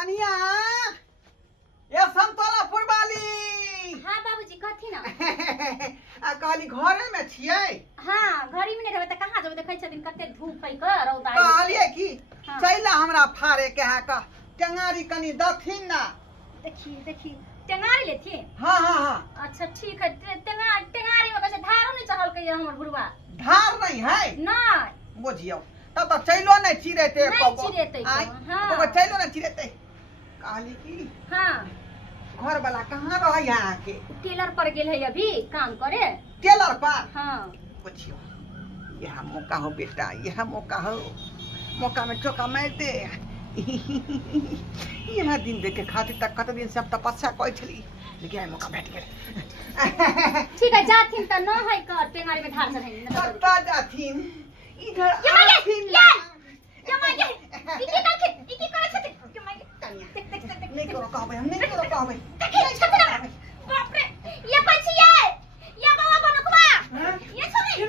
कनिया ये संतोला फुरबाली। हाँ बाबूजी कथी ना आ कहली घरे में छियै। हाँ घरी में नहीं रहबे त कहां जेबे देखै छथिन कते धूप है क रौदा कहलिए कि हाँ। चैला हमरा फाड़े के हा का टेंगारी कनी दथिन ना। देखी टेंगारी लेथी। हां हां हां अच्छा ठीक है टेंगारी में कैसे धारो नहीं चढ़ल के हमर बुढ़वा धार नहीं है नहीं बुझियो तब तो चैलो नहीं चिरेते नहीं चिरेते हां तो चैलो नहीं चिरेते। कहली कि हां घर वाला कहां रह यहाँ के टेलर पर गेल है अभी काम करे टेलर पर। हां बुझियो यह मौका हो बेटा यह मौका हो मौका में चौका मार दे। यह दिन देखे खातिर तक कत दिन सब तपस्या कोई थली लेकिन मौका बैठ गए। ठीक है जाथिन त न है कर टेंगारी में धार चढ़ाई न कत्ता जाथिन इधर आथिन इकी करे छथिन नहीं करो कहबै हम नहीं करो कहबै देखिए छथिन बाप रे ये पछिए ये बाबा बनकुआ ये सुनी ये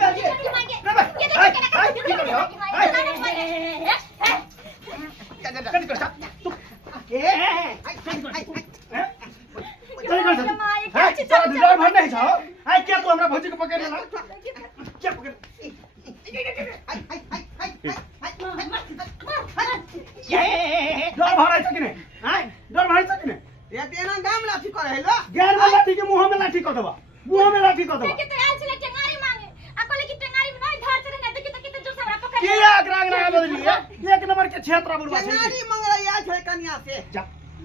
एक नंबर के क्षेत्र बुढ़वा से टेंगारी मंगरैया छै कन्या से जा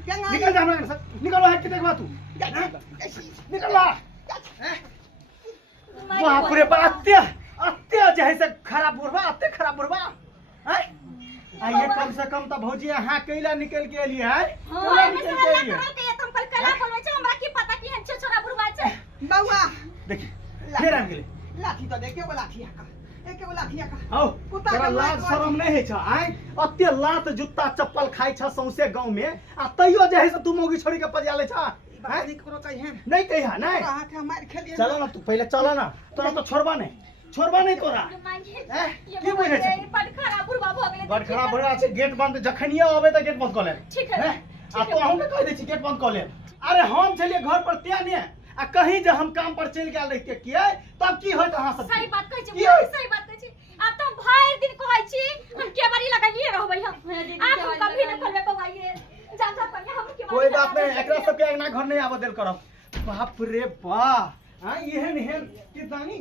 टेंगारी निकल जा हमरा से निकल है कि देखबा तू निकल ला बाप रे बाप अत्ते जैसे खराब बुढ़वा अत्ते खराब बुढ़वा हैं आ ये कम से कम तो भौजी हां कैला निकल के एली है हां निकल के एली है तुम कल कला बोलबै छ हमरा की पता की हन छोरा बुढ़वा छै बौआ देखी फिर आ गेले लाठी तो देखे वाला लाठी का एके वाला लाठी का आओ तेरा लाज शरम नहीं है छ आय अत्ते लात जूता चप्पल खाइ छ सौसे गांव में आ तइयो जे है से तू मोगी छोड़ी के पजियाले छ बानी करो कहिए नहीं कहिया नहीं हाथ मार खेलिए चलो ना तू पहले चलो ना तोरा तो छोड़बा नहीं तोरा ये बुझे छ बड़ खराब बुढ़वा भ गेलै बड़ खराब बुढ़वा छै गेट बंद जखनिया आबे त गेट बंद कर ले ठीक है आ तो हम कह दे छी गेट बंद कर ले अरे हम चलिए घर पर त्या ने आ कहीं जे हम काम पर चल गेल रहिते किए तब की होत अहां सब सही बात कहै छी सही बात कहै छी अब तो भर दिन कहै छी हम के बारी लगाइए रहबै हम आप कभी न खोलबे पवाइए जा पर हम के कोई बात नहीं एकरा सब के ना घर नहीं आबे देल करब बाप रे बा हां एहन कि दानी